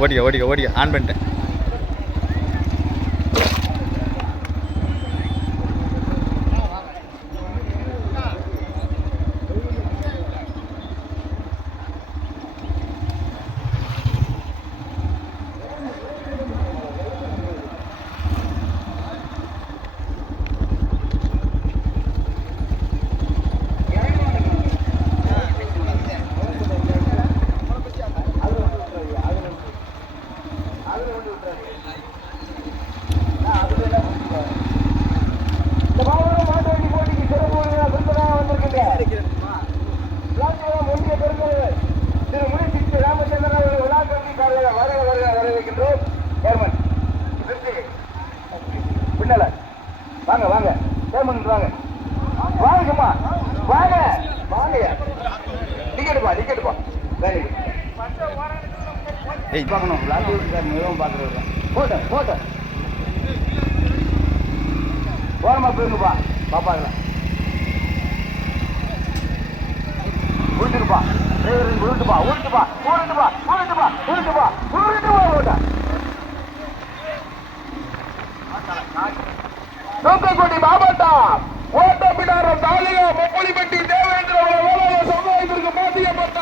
ஓடிக்க ஓடிக்க ஓடிக்க. On பண்ணிட்டேன். ஏய் பார்க்கணும். விளாத்திகுளம் மிகவும் பார்க்குறது போட்டோ போட்டோ ஓரமா போயிருங்கப்பா பாப்பாக்கலாம் உருட்டுப்பா டிரைவர் உருட்டுப்பா உருட்டுப்பா உருட்டுப்பா உருட்டுப்பா உருட்டுப்பா உருட்டுப்பா ஓட்டா தூத்துக்குடி மாவட்டம் ஓட்டப்பிடாரம் தாலியா முப்பலிப்பட்டி தேவேந்திர வேளாண் சமுதாயத்திற்கு மாற்றியப்பட்ட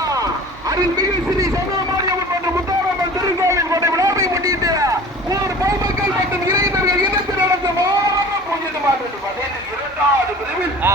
அருள்மிகு ஸ்ரீ சங்கரமாரியம்மன் மற்றும் முத்தாரம்மன் திருக்கோவில் கொண்ட விழாவை முன்னிட்டு ஊர் பொதுமக்கள் மற்றும் இளைஞர்கள் இணைந்து நடந்த மாபெரும் பூஜை மாற்றிட்டு இரண்டாவது பிரிவில் முதல் போடு, போடு, போட்டுனே. அடே போட்டு, கீழே மாத்து. கீழே மாத்து. இல்லை, கீழே மாத்துற, போடு. ஏன் போயாடி இருக்கு முதலாக வந்து கொண்டிருப்பது ஓம் ஆவரைக்குள்ளா ஓம் ஆவரைக்குள்ளா இரண்டாவது வந்து கொண்டிருப்பது போடு, போடு, போடு, போடு, அது போடு. இரண்டாவது வந்து கொண்டிருப்பது ஸ்ரீ வாமாமலை பெருமாள் ஆட்சியாளர் SP hotel Kayathar SP hotel Kayathar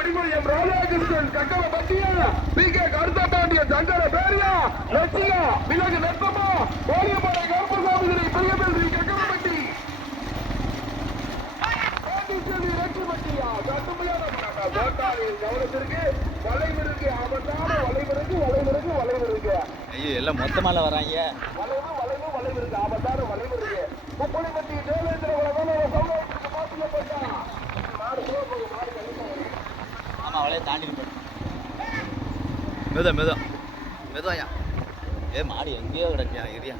படிமொழி M Radhakrishnan சக்கர பட்டியா பி கே கருத்தபாண்டிய சங்கர பேரியா? லட்சியா? விலகு நெத்தமா கோலியமலை கருப்பசாமி பிரியமல் ஸ்ரீ சக்கரவர்த்தி பாண்டிச்சேரி போராட்டம். வேட்டாளியின் கவனத்திற்கு வளைவிற்கு ஆபத்தான வளைவிற்கு வளைவிற்கு வளைவிற்கு ஐயோ எல்லாம் மொத்தமால வராங்க. வளைவு வளைவு வளைவிற்கு ஆபத்தான வளைவிற்கு முப்படிப்பட்டி தேவேந்திர உலகம் சமுதாயத்திற்கு 嘞，打你。没事没事，没事呀。哎，麻利，你个人家有点。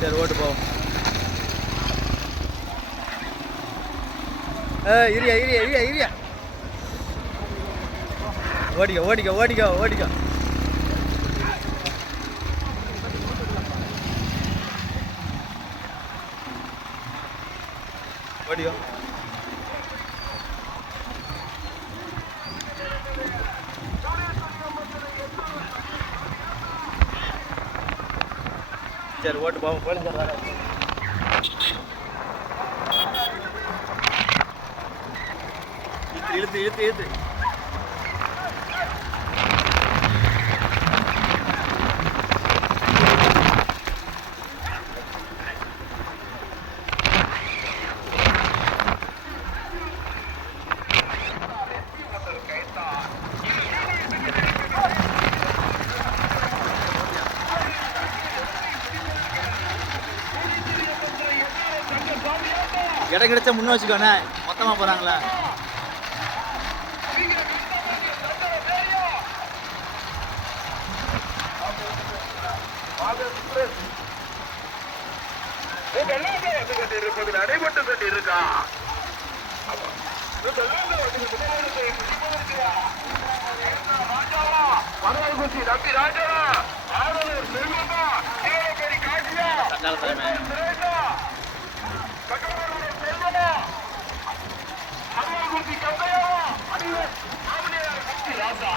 சரி ஓட்டு போவோம். ஏ இரியா இரியா இரியா இரியா. ஓடிக்கோ ஓடிக்கோ ஓடிக்கோ ஓடிக்கோ ஓடிக்கோ சரி ஓட்டு போவோம் போலீஸ் வர இழுத்து இழுத்து இழுத்து இடம் கிடைச்சா முன்ன வச்சுக்கோண்ணே மொத்தமாக போகிறாங்களே இதெல்லாம் வந்து கொண்டிருப்பது நடைபெற்று கொண்டிருக்கா நம்பி ராஜா ஆடலூர் செல்வமா குட்டி கப்பையா ஆமனியார் குட்டி ராசா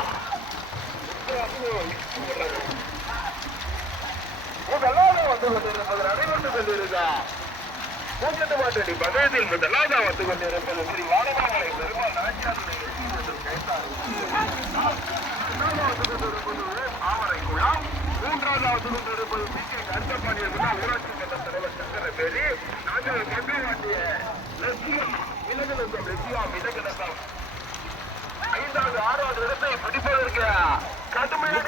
முதலாக வந்து கொண்டிருப்பது நடைபெற்று கொண்டிருந்தா கூட்டத்து மாட்டடி பகவதில் முதலாக வந்து கொண்டிருப்பது ஸ்ரீ வானவாமலை பெருமாள் நாச்சியார் ஆமரை குழாம் மூன்றாவது வந்து கொண்டிருப்பது கே கருத்தப்பாண்டியர் ஊராட்சி மன்ற தலைவர் சங்கர பேரி நாட்டில்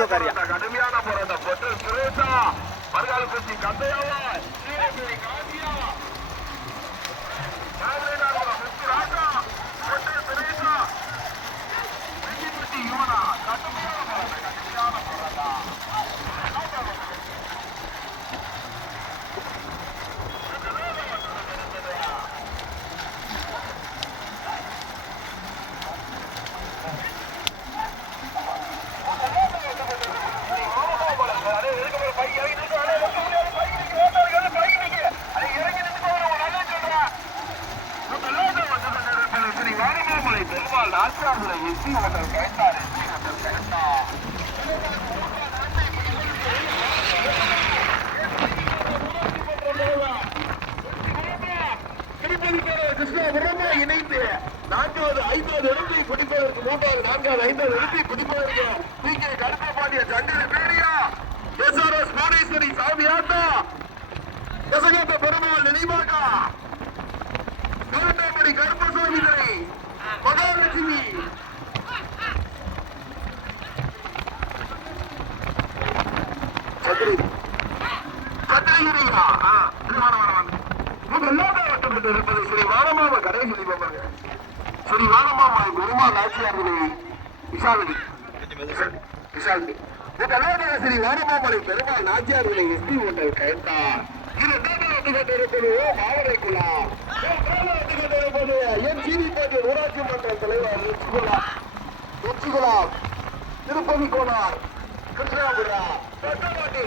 போராட்டம். கடுமையான போராட்டம். பொற்று சுரேஷா மறுகாலப்பட்டி கந்தையாவா சீரகிரி காந்தியா நாகரேனாவா முத்து ராஜா பொற்று சுரேஷா வெள்ளிப்பட்டி யுவனா கடுமையான போராட்டம் கடுமையான போராட்டம் பெருமாள் நாச்சாதுரை வெற்றி ஹோட்டல் கேட்டார் வெற்றி ஹோட்டல் கேட்டார் கிருஷ்ணா இணைந்து நான்காவது ஐந்தாவது இடத்தை பிடிப்பதற்கு மூன்றாவது நான்காவது ஐந்தாவது இடத்தை பிடிப்பதற்கு பி கே கருப்பா பாண்டிய சண்டை பேரியா எஸ் ஆர் எஸ் புவனேஸ்வரி சாமியாட்டா எசகத்த பெருமாள் நினைவாக கோட்டமணி கருப்பசாமி மகாலட்சுமி சத்ரி சத்ரகிரியா முதலாவது இருப்பது ஸ்ரீ வானமாம கடைசி தீபமாக ஸ்ரீ வானமாமா பெருமாள் ஆட்சியாளர்களை விசாரணை விசாரணை முதலாவது வானமாமலை பெருமாள் நாச்சியார்களை எஸ்பி ஹோட்டல் கயத்தார் இரண்டாவது வந்து கொண்டிருப்பது மாவரை குலா மூன்றாவது என் சீனி ஊராட்சி மன்ற தலைவர் ருச்சிகுலா ருச்சிகுலா திருப்பதி கோனார் கிருஷ்ணாபுரா பட்டமாட்டி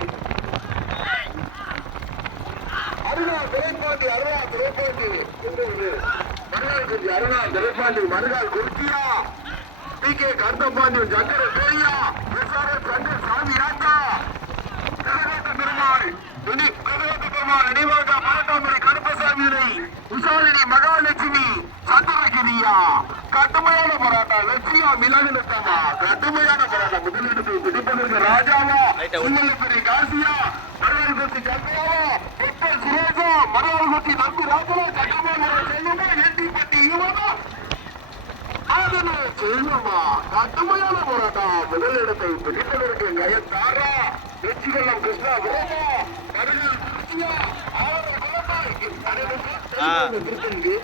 அருணா அருணா துரைப்பாண்டி மறுநாள் குறிச்சி அருணா துரைப்பாண்டி மறுநாள் குறிச்சியா பி. கே. கருத்தப்பாண்டியன் சங்கர பேரியா எஸ்ஆர்எஸ் சாமி நினைவாக பரட்டாமரை கருப்பசாமியினை உஷாலினி மகாலட்சுமி சந்திரகிரியா. கடுமையான போராட்டம் லட்சியா மிளகு நிறுத்தமா கடுமையான போராட்டம். முதலிடத்தை பிடிப்பதற்கு ராஜாவா. சிவலப்பரி காசியா மறுநாள் கங்கையாவா எப்பல் சுரேஷா மறுநாள் நம்பி ராஜா கட்டமான செல்வமா எட்டிப்பட்டி யுவனா செல்வமா? கடுமையான போராட்டம். முதலிடத்தை பிடிப்பதற்கு கயத்தாரா வெற்றிகள்ளம் கிருஷ்ணா விரோதா கருகல் குருச்சியா ஆவணம் குலத்தாய் ஆ. திருத்தணிக்கு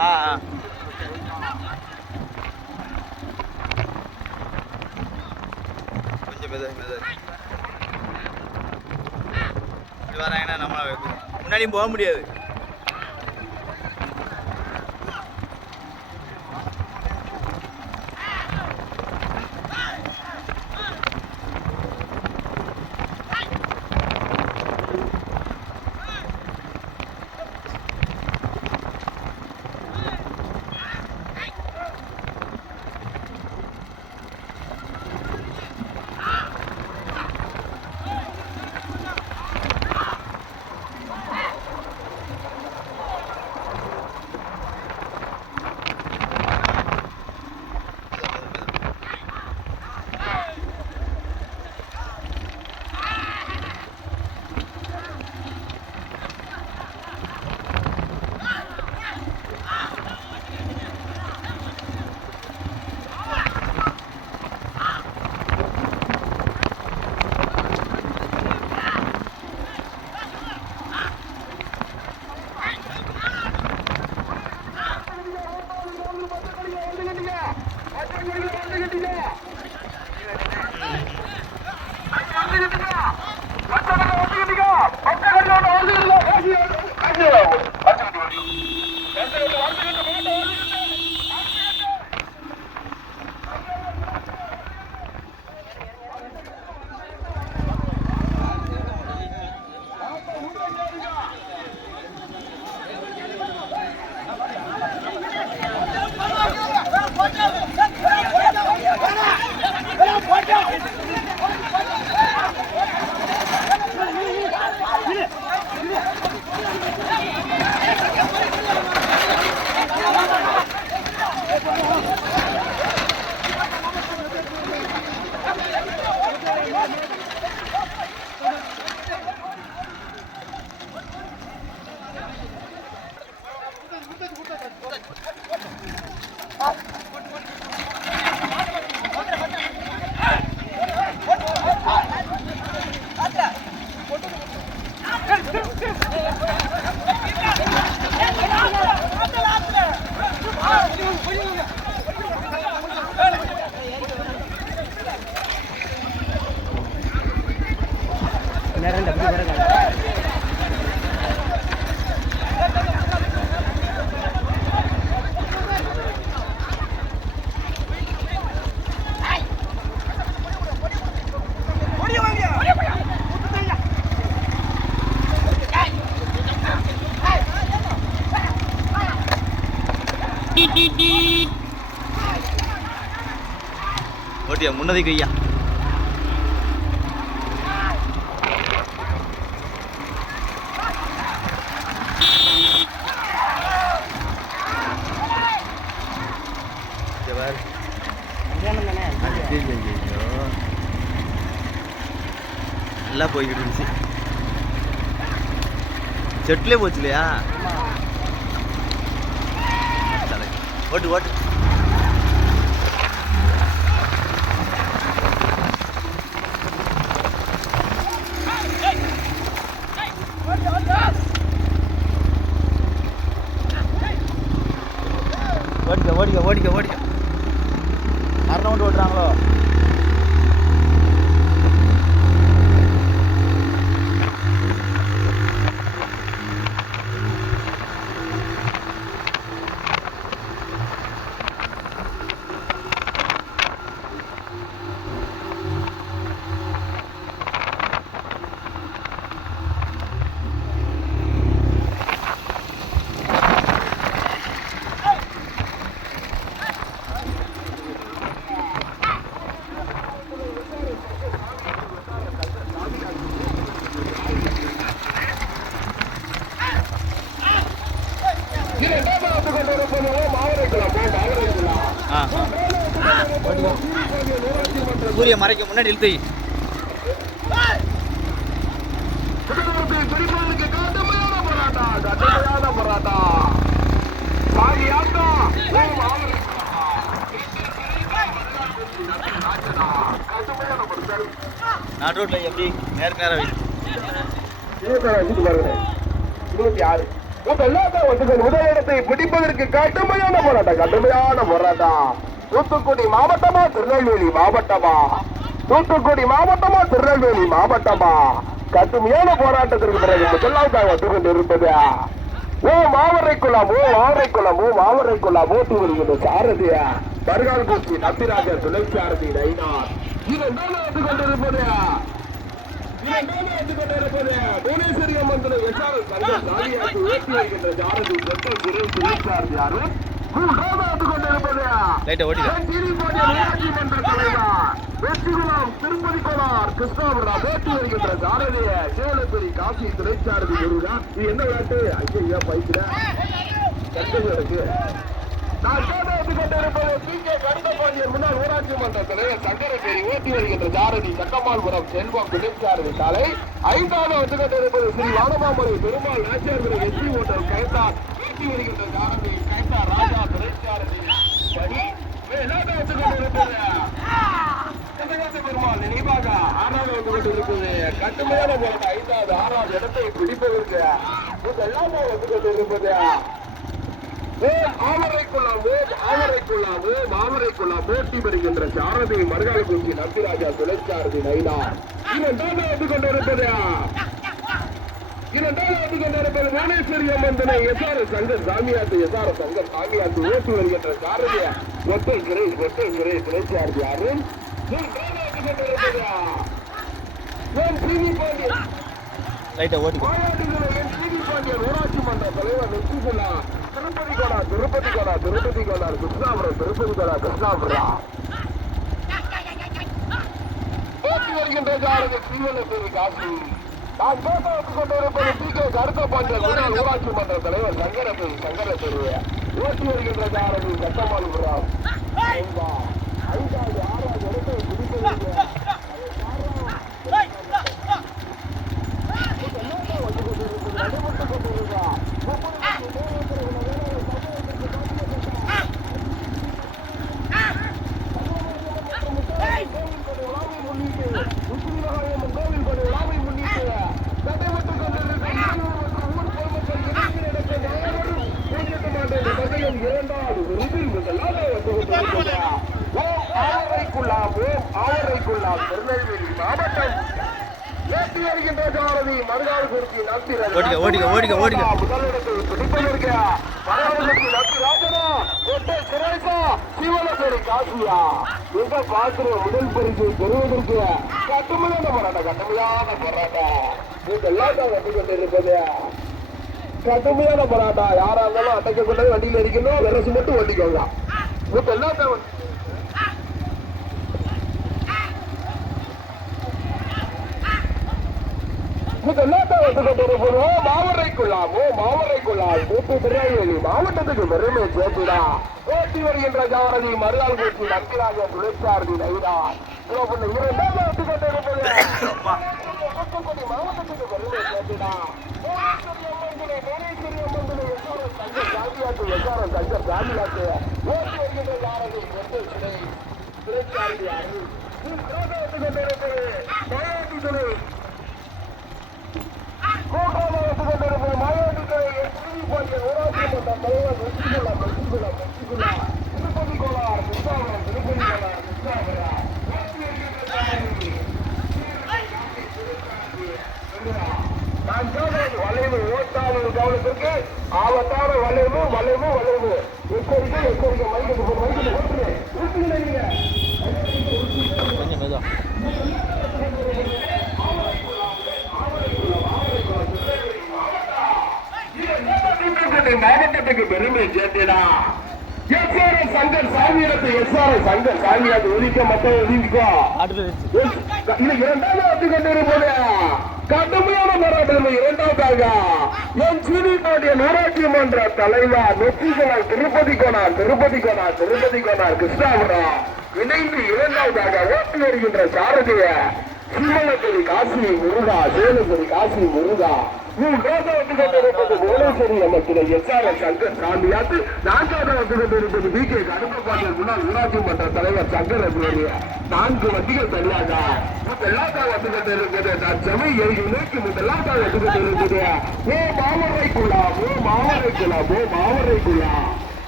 ஆ ஆ மெது மெது இப்படி வராங்கன்னா நம்ம முன்னாடியும் போக முடியாது. இங்க பாரு. ஐயையையோ. நல்லா போய்கிட்டு இருந்துச்சு செட்லேயே போச்சு இல்லையா. ஓட்டு ஓட்டு ஓடிக்க ஓடிக்க ஓடிக்க ஓடிக்க. மரணம் ரவுண்டு ஓட்டுறாங்களோ சூரிய மறைக்க முன்னாடி இழுத்து வை. குடியிருப்பை எப்படி? நேருக்கு இருபத்தி ஆறு. முதலாவது வந்து முதல் பிடிப்பதற்கு கடுமையான போராட்டம் கடுமையான போராட்டம். தூத்துக்குடி மாவட்டமா திருநெல்வேலி மாவட்டமா? தூத்துக்குடி மாவட்டமா திருநெல்வேலி மாவட்டமா? கடுமையான போராட்டத்திற்கு பிறகு முதலாவதாக வந்து கொண்டிருப்பது ஓ மாவரைக்குளம் ஓ மாவரைக்குளம் ஓ மாவரைக்குளம் ஓட்டு வருகிறது சாரதியா வருகால் பூச்சி நத்திராஜர் துணை சாரதி நைனார் இது வந்து கொண்டிருப்பது இதன் மேலே வந்து கொண்டிருப்பது புவனேஸ்வரி அம்மன் துணை எஸ்ஆர்எஸ் சங்கம் தாலியாக்கு ஓட்டி. வருகின்ற ஜாரதி குரல் துணை சாரதி யாரும் மூன்றாவது கொண்டிருப்பது வெற்றிகுளம் திருப்பதி கோளார் கிருஷ்ணாபுரம் ஓட்டி வருகின்ற ஜாரதிய சேலப்பெரி காசி துணைச்சாரதி குருடா இது என்ன விளையாட்டு ஐயா பைக்கிற கஷ்டங்களுக்கு நான் கேட்டு கொண்டிருப்பது பி கே கருத்தபாண்டியன் முன்னாள் ஊராட்சி மன்ற தலைவர் சங்கரபேரி ஓட்டி வருகின்ற ஜாரதி சக்கமால்புரம் செல்வம் துணைச்சாரதி சாலை. ஐந்தாவது வந்து கொண்டிருப்பது ஸ்ரீ வானமாமலை பெருமாள் நாச்சியார்புரம் எஸ்சி ஓட்டல் கைத்தார் ஓட்டி வருகின்ற ஜாரதி கைத்தார் ராஜா துணைச்சாரதி படி. ஏழாவது வந்து கொண்டிருப்பது கந்தகாச பெருமாள் நினைவாக ஆறாவது வந்து கொண்டிருப்பது கட்டுமையான போராட்டம் ஐந்தாவது ஆறாவது இடத்தை பிடிப்பதற்கு. முதலாவது வந்து கொண்டிருப்பது ஓம் ஆவரைக்குள்ளாம் ஓம் ஆவரைக்குள்ளாம் ஓம் ஆவரைக்குள்ளாம் போட்டி வருகின்ற சாரதி மருகாலக்குறிச்சி நம்பிராஜா துளைச்சாரதி நைனா இரண்டாவது வந்து கொண்டிருப்பது இரண்டாவது வந்து கொண்டிருப்பது புவனேஸ்வரி அம்மந்தனை எஸ்ஆர் சங்கர் சாமியாத்து எஸ்ஆர் சங்கர் சாமியாத்து ஓட்டு வருகின்ற சாரதிய ஒட்டை கிரை ஒட்டை கிரை துளைச்சாரதி பாண்டியன். ஊராட்சி மன்ற தலைவர் வெற்றிகுலா திருப்பதி கோலா திருப்பதி கோலா திருப்பதி கோலா கிருஷ்ணாபுரம் திருப்பதி கோலா கிருஷ்ணாபுரம் போட்டி வருகின்ற ஜாரதி ஸ்ரீவல்லபுரி காசி. நான் பேச கொண்டு கொண்டிருப்பது டி கே கருத்த பாண்டியன் முன்னாள் ஊராட்சி மன்ற தலைவர் சங்கரபுரி சங்கரபுரி ஓட்டி வருகின்ற ஜாரதி சட்டமாலுபுரம் ஐந்தாவது ஆறாவது இடத்தை குடிப்பதற்கு கோவில் கொண்டு விழாவை முன்னிட்டு தடைபட்டுக் கொண்டிருக்கின்ற சாரதி மருகால் குறிச்சி நம்பி ஓடிக்க, ஓடிக்க, ஓடிக்க, ஓடிக்க. முதலிடத்தை பிடிப்பதற்கு மருகால் குறிச்சி நம்பி ராஜனா கொட்டை சுரேஷா சிவனசேரி காசியா எங்க பாக்குற முதல் பரிசு பெறுவதற்கு கட்டுமையான போராட்டம் கட்டுமையான போராட்டம். இதெல்லாம் தான் கட்டு கொண்டு கடுமையான போராட்டம். யாரா இருந்தாலும் அட்டைக்க கொண்டது வண்டியில இருக்கணும் விரசு மட்டும் ஓட்டிக்கோங்க. இதெல்லாம் தான் மாவரைக்குள்ளாமோ மாவரைக்குள்ளால் கூட்டு திருநெல்வேலி மாவட்டத்துக்கு பெருமை சேர்த்துடா ஓட்டி வருகின்ற ஜாரதி மறுநாள் கூட்டி நம்பிராஜ துளைச்சாரதி நைதா இரண்டாவது ஓட்டு மாவட்டத்துக்கு பெருமை சேர்த்துடா சங்கர் ஜாலியாட்டு ஓட்டி வருகின்ற ஜாரதி ஒட்டு சிலை துளைச்சாரதி அருள் மூன்றாவது ஓட்டு கொண்டு இருப்பது மாயாண்டி துணை வளைவு ஓட்டாளர் கவனத்திற்கு ஆபத்தான வளைவு வளைவு. வளைவு எச்சரிக்கை எச்சரிக்கை. மைக்கு மைக்கு போட்டுரு ஊட்டுங்க நீங்க மாவட்டத்துக்கு பெருமை சேர்த்தடா. எஸ்ஆர் சங்கர் சாமியத்தை எஸ்ஆர் சங்கர் சாமியாத்தை ஒதுக்க மட்டும் ஒதுங்கிக்கோ இது இரண்டாவது வந்து கொண்டிருப்பது கடுமையான போராட்டம் இரண்டாவதாக என் சீனிப்பாண்டிய நூறாட்சி மன்ற தலைவர் நெற்றிகளார் திருப்பதி கோனார் திருப்பதி கோனார் திருப்பதி கோனார் கிருஷ்ணாபுரம் இணைந்து இரண்டாவதாக ஓட்டு வருகின்ற சாரதிய சிவனகிரி காசி முருகா சேலகிரி காசி முருகா. சங்கர் சாமியாத்து நான்காவது வந்து கொண்டிருப்பது வி கே கருப்பபாண்டியர் முன்னாள் ஊராட்சி மன்ற தலைவர் சங்கர் நான்கு வண்டிகள் தனியாக முதலாவதாக வந்து கொண்டிருப்பது தற்சமை ஏழு நோக்கி முதலாவதாக வந்து கொண்டிருப்பது ஓ குழா ஓ மாவரைக்குள்ளா ஓ மாவரைக்குள்ளா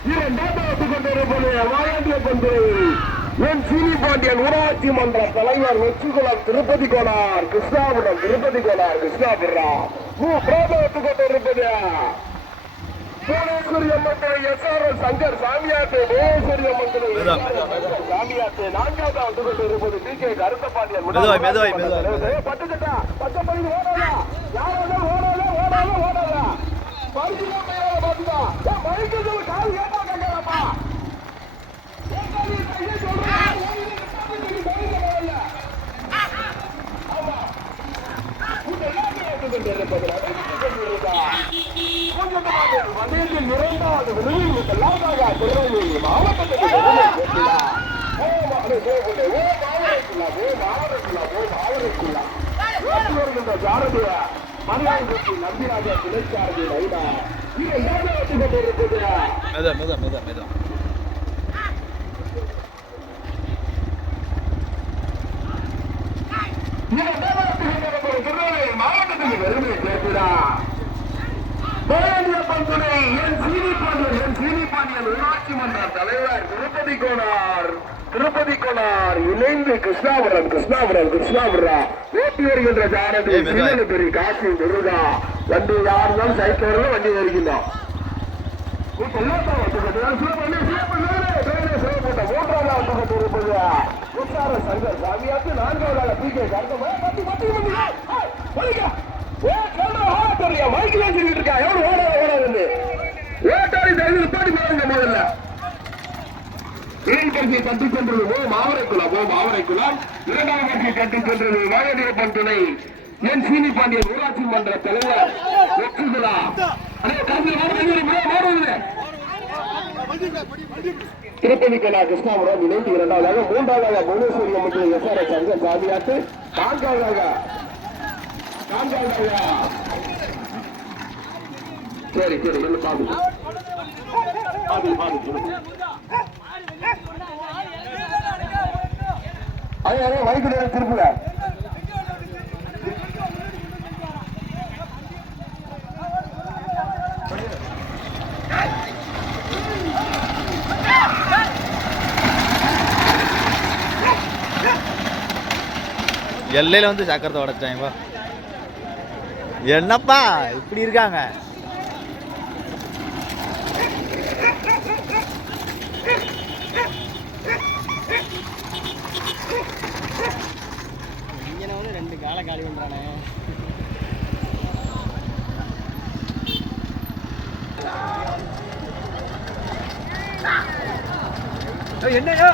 இரண்டாவது வந்து கொண்டிருப்பது வாயாண்டிய பந்து என் சீனி பாண்டியன் ஊராட்சி மன்ற தலைவர் வெற்றிகுளம் திருப்பதி கோனார் கிருஷ்ணாபுரம் திருப்பதி கோனார் கிருஷ்ணாபுரம். கொண்டிருப்பது புவனேஸ்வரி அம்மன் எஸ் ஆர் சங்கர் சாமியாட்டு மெதுவா, அம்மன் சாமியாட்டு நான்காவது வந்து கொண்டிருப்பது டி கே கருத்தபாண்டியன் மெதுவாய், மெதுவாய், மெதுவாய். ஏய், பட்டு சட்டா பச்சை பள்ளி ஓடாதா யாராவது ஓடாத ஓடாத ஓடாத ஏய் மைக்கு சொல்லு கால் ஏப்பா நம்பிராஜா துணைச்சாரதி நைனா இது எல்லாமே வச்சு கொண்டு இருக்குது மெதுவா மெதுவா மெதுவா மெதுவா மாவட்டத்துக்கு பெருமை சேர்த்துடா பேரணியப்பன் துணை என் சீனி பாண்டியன் பாண்டியன் ஊராட்சி மன்ற தலைவர் திருப்பதி கோனார். திருப்பதி கோனார் இணைந்து கிருஷ்ணாபுரம் கிருஷ்ணாபுரம் கிருஷ்ணாபுரம் ஓட்டி வருகின்ற மெதுவா. பெரிய காசி முருகா வண்டி யார் இருந்தாலும் சைக்கிள் வரலாம் வண்டி வருகின்றோம் ஓட்டாளி தயவு நிப்பாட்டி பாருங்க முதல்ல. மீன் கட்சியை தட்டி சென்றது ஓ மாவரைக்குளம் ஓ மாவரைக்குளம் இரண்டாம் கட்சியை தட்டி சென்றது வாயடியப்பன் துணை. என் சீனி பாண்டியன் ஊராட்சி மன்ற தலைவர் வெற்றிகுலா அண்ணே காசி மாறுவது திருப்பதி கலா கிருஷ்ணாபுரம் இணைந்து இரண்டாவதாக மூன்றாவதாக புவனேஸ்வரி அமைச்சர் எஸ் ஆர் எஸ் சங்க சாமியாட்டு. நான்காவதாக நான்காவதாக சரி சரி என்ன பாபு பாபு பாபு சொல்லுங்க அதே அதே திருப்புல எல்லையில வந்து சக்கரத்தை உடைச்சாங்க என்னப்பா இப்படி இருக்காங்க? இங்கே ரெண்டு காலை காலி பண்ணுறானே என்னையா